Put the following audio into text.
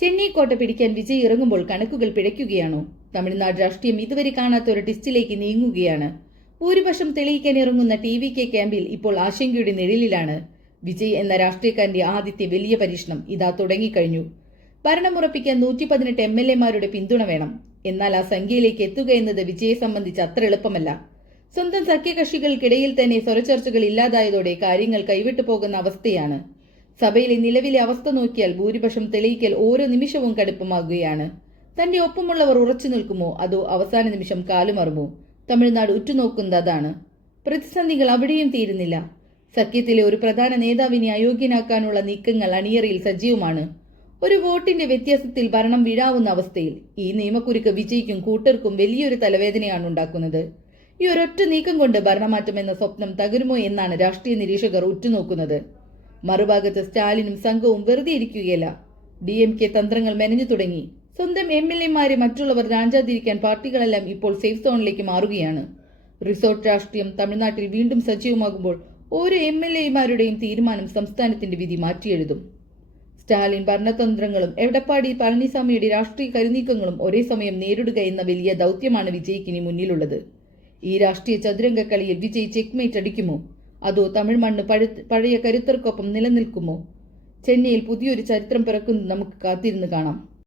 ചെന്നൈ കോട്ട പിടിക്കാൻ വിജയ് ഇറങ്ങുമ്പോൾ കണക്കുകൾ പിഴയ്ക്കുകയാണോ? തമിഴ്നാട് രാഷ്ട്രീയം ഇതുവരെ കാണാത്ത ഒരു ടിസ്റ്റിലേക്ക് നീങ്ങുകയാണ്. ഭൂരിപക്ഷം തെളിയിക്കാൻ ഇറങ്ങുന്ന TVK ക്യാമ്പിൽ ഇപ്പോൾ ആശങ്കയുടെ നിഴലിലാണ്. വിജയ് എന്ന രാഷ്ട്രീയക്കാരന്റെ ആദ്യത്തെ വലിയ പരീക്ഷണം ഇതാ തുടങ്ങിക്കഴിഞ്ഞു. ഭരണമുറപ്പിക്കാൻ 118 MLA-മാരുടെ പിന്തുണ വേണം. എന്നാൽ ആ സംഖ്യയിലേക്ക് എത്തുക എന്നത് വിജയെ സംബന്ധിച്ച് അത്ര എളുപ്പമല്ല. സ്വന്തം സഖ്യകക്ഷികൾക്കിടയിൽ തന്നെ സ്വരച്ചർച്ചകൾ ഇല്ലാതായതോടെ കാര്യങ്ങൾ കൈവിട്ടു പോകുന്ന അവസ്ഥയാണ്. സഭയിലെ നിലവിലെ അവസ്ഥ നോക്കിയാൽ ഭൂരിപക്ഷം തെളിയിക്കൽ ഓരോ നിമിഷവും കടുപ്പമാകുകയാണ്. തന്റെ ഒപ്പമുള്ളവർ ഉറച്ചു നിൽക്കുമോ അതോ അവസാന നിമിഷം കാലുമറുമോ? തമിഴ്നാട് ഉറ്റുനോക്കുന്നത് അതാണ്. പ്രതിസന്ധികൾ അവിടെയും തീരുന്നില്ല. സഖ്യത്തിലെ ഒരു പ്രധാന നേതാവിനെ അയോഗ്യനാക്കാനുള്ള നീക്കങ്ങൾ അണിയറയിൽ സജീവമാണ്. ഒരു വോട്ടിന്റെ വ്യത്യാസത്തിൽ ഭരണം വീഴാവുന്ന അവസ്ഥയിൽ ഈ നിയമക്കുരുക്ക് വിജയിക്കും കൂട്ടർക്കും വലിയൊരു തലവേദനയാണ് ഉണ്ടാക്കുന്നത്. ഈ ഒരൊറ്റ നീക്കം കൊണ്ട് ഭരണമാറ്റം എന്ന സ്വപ്നം തകരുമോ എന്നാണ് രാഷ്ട്രീയ നിരീക്ഷകർ ഉറ്റുനോക്കുന്നത്. മറുഭാഗത്ത് സ്റ്റാലിനും സംഘവും വെറുതെ ഇരിക്കുകയല്ല. DMK തന്ത്രങ്ങൾ മെനഞ്ഞു തുടങ്ങി. സ്വന്തം MLA-മാരെ മറ്റുള്ളവർ രാഞ്ചാതിരിക്കാൻ പാർട്ടികളെല്ലാം ഇപ്പോൾ സേഫ് സോണിലേക്ക് മാറുകയാണ്. റിസോർട്ട് രാഷ്ട്രീയം തമിഴ്നാട്ടിൽ വീണ്ടും സജീവമാകുമ്പോൾ ഓരോ MLA-മാരുടെയും തീരുമാനം സംസ്ഥാനത്തിന്റെ വിധി മാറ്റിയെഴുതും. സ്റ്റാലിൻ ഭരണതന്ത്രങ്ങളും എടപ്പാടി പളനിസ്വാമിയുടെ രാഷ്ട്രീയ കരുനീക്കങ്ങളും ഒരേ സമയം നേരിടുക എന്ന വലിയ ദൗത്യമാണ് വിജയ്ക്കിനി മുന്നിലുള്ളത്. ഈ രാഷ്ട്രീയ ചതുരംഗ കളിയിൽ വിജയ് ചെക്ക്മേറ്റ് അടിക്കുമോ അതോ തമിഴ് മണ്ണ് പഴയ കരുത്തർക്കൊപ്പം നിലനിൽക്കുമോ? ചെന്നൈയിൽ പുതിയൊരു ചരിത്രം പിറക്കുന്നത് നമുക്ക് കാത്തിരുന്ന് കാണാം.